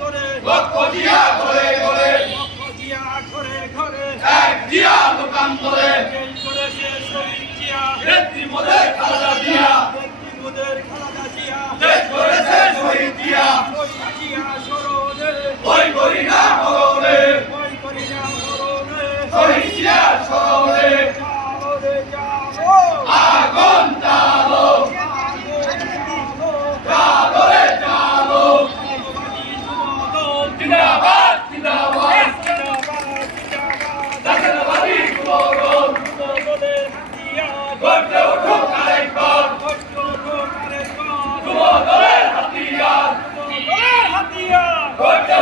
করে। লক্ষ্য দিয়া Colombia! Colombia!